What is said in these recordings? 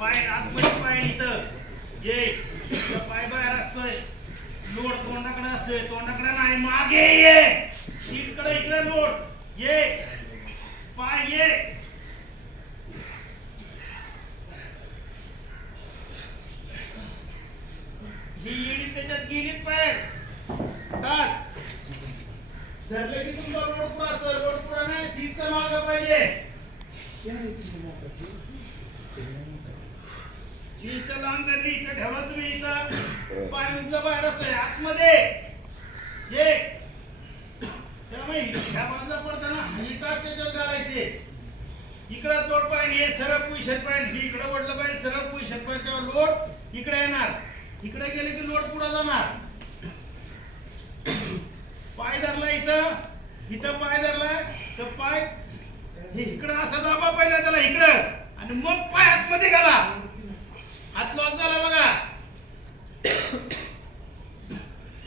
पाय आतमध्ये पाय इथं. ये. इथं पाय बाहेर असतोय. लोड तोंडाकडे असतोय. तोंडाकडे नाही. मागे ये. सीटकडे इकडे लोड. ये. पाय ये. ही येडी त्याच्यात गेलीच पाय. टाच. धरले की तुमचा लोड पुरा असतो लोड पुरा नाही सीटचं मागं पाहिजे. इथं लांब धरली इथं ठेवा तुम्ही इथं. पाय तुमचा बाहेर असतोय आतमध्ये. ये. त्यामुळे ह्या बाजूला पडताना ही घालायचे इकडं तोड पाहिजे हे सरळ पोझिशन पाहिजे इकडं ओढलं पाहिजे सरळ पोझिशन पाहिजे तेव्हा लोड इकडे येणार. इकडे गेले की लोड पुढे जाणार. पाय धरला इथं इथं पाय धरला तर पाय हे इकडं असा दाबा पहिला त्याला इकडं. आणि मग पाय आतमध्ये घाला. हात लॉक झाला बघा.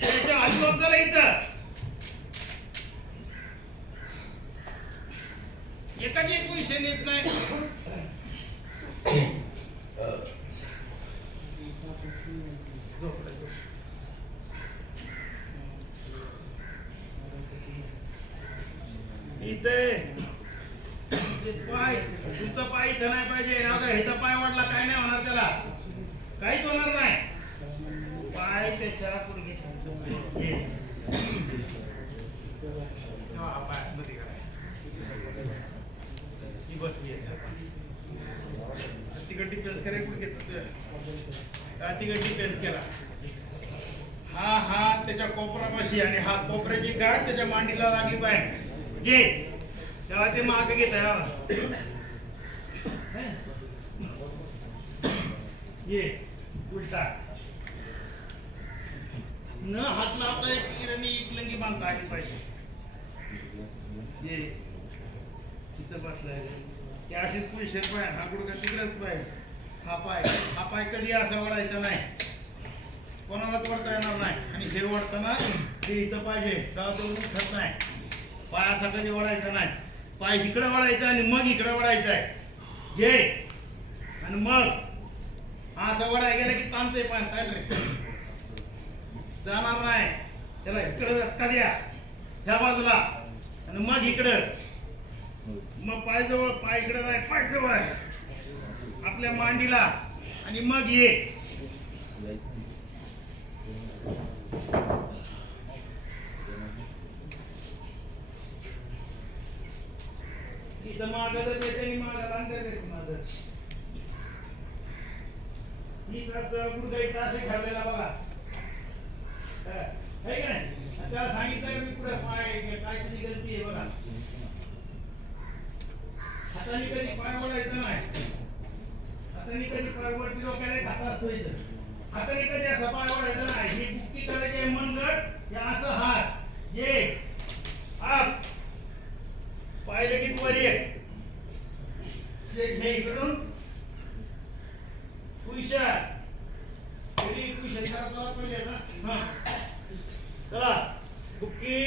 आत हात लॉक झाला इथं. एकाची एक पोझिशन येत नाही. इथे. पाय तुमचा पाय इथं नाही पाहिजे. ना काय इथं पाय वाढला काय नाही होणार त्याला. काहीच होणार नाही. पाय त्याच्या पुढे हा पायमध्ये ही बसली तिकडची पेस करा गुडघ्याचं तिकडची पेस केला. हा हात त्याच्या कोपरापाशी आणि हा कोपऱ्याची गाठ त्याच्या मांडीला लागली पाहिजे तेव्हा ते मागे घेत आहे ये उलटा. न हात लावता एक इकलंगी एक लंगी बांधता आली पाहिजे. ये. तिथं बसलाय. ते अशीच पोझिशन पाय हा गुडका तिकडेच पाय हा पाय. हा पाय कधी असा वडायचा नाही. कोणालाच वडता येणार नाही. आणि हे ते इथं पाहिजे. तेव्हा तो उठत नाही. पाय असा कधी वडायचा नाही. पाय इकडे वळायचा आणि मग इकडे वळायचा आहे. ये. आणि मग. हा असा वळाय गेला की ताणतोय पाय काय रे? जाणार नाही. त्याला इकडे धक्का द्या. ह्या बाजूला. आणि मग इकडं. मग पाय जवळ पाय इकडे नाही पाय जवळ आहे. आपल्या मांडीला. आणि मग ये. इथं मागं जर बेटाने मागं अंतर घ्यायचं माझं? ही कसं गुडघा इथं असे ठरलेला बघा. है का नाही? त्याला सांगितलं मी पुढे पाय काय तुझी गलती आहे बघा. हाताने कधी पाय वळायचा नाही. हाताने कधी पाय वरती डोक्याने खात असतो इथं. हाताने कधी असं पाय वळायचा नाही. ही मुक्ती करायची आहे मनगट हे असं हात. एक आप पाय लगेच वर ये घे इकडून. कुशा तरी कुशा ना. चला. बुक्की.